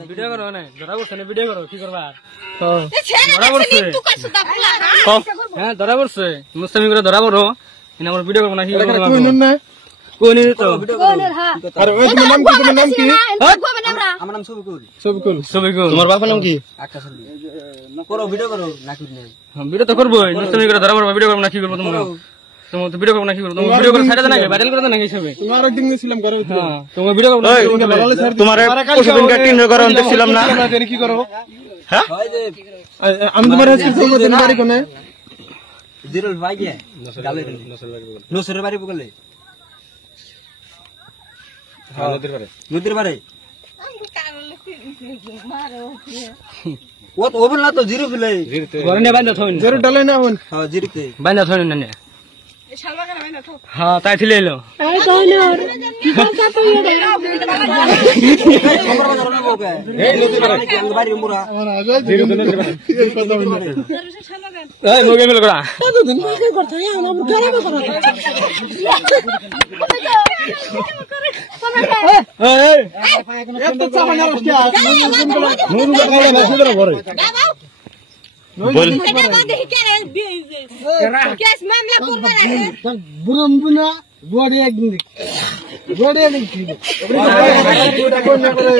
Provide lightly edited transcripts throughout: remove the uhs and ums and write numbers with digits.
video করো না ধরা পড়ছে না ভিডিও করো কি করবা ধরা পড়ছে হ্যাঁ ধরা পড়ছে মুস্তামি করে ধরা পড়ো ইনা আমার ভিডিও করব না কি করব না কোই নি তো আরে ওই তোমার নাম কি আমার নাম সবিকুল সবিকুল তোমার বাবার নাম কি আকাশ করো ভিডিও করো না কি নেই ভিডিও তো করবো মুস্তামি করে ধরা পড়বা ভিডিও করব না কি করব তোমরা তোমার তো ভিডিও করব না কি করব তোমার ভিডিও করে ছাড়া দেন না ভাইরাল করে দেন না হিসাবে তোমার একদিন নিছিলাম করো হ্যাঁ তোমার ভিডিও করব না তোমার পরশুদিনকার টিন করার দেখছিলাম না কি করো হ্যাঁ আমি তোমার কাছে ফোন করতে পারি কোনে জিরুল ভাই কে গালে নসরের বাড়ি বলে হ্যাঁ নদীর বাড়ি ও তো ওবন না তো জিরু ফেলে ঘরে নে বাইন্দা থইন জেরো ডালে না হন হ্যাঁ জিরুতে বাইন্দা থইন না নে হ্যাঁ তাই থিলে এলো খবর বাজার না বকে এই নদীর বাড়ি মুরা এই মোগে মেল করা এই এত চাপা না রাস্তা মুরু গালে না সুদরা ঘরে বল বুরম বুনা বড়ি একদিন বড়ি একদিন দুটা কোন না করে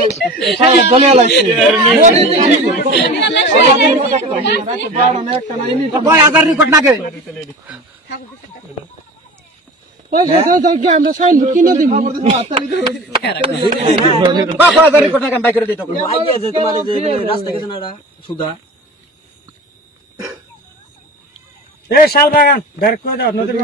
সব বলে লাইছে বড়ি 1000 রেকর্ড নাকে পয়সা দাও কি আমরা সাইন কিনে দিব 1000 রেকর্ড নাকে বাই করে দিই তো আগে যে তোমার যে রাস্তা গেছে না সুদা এই শাল বাগান ধর করে দাও নদীর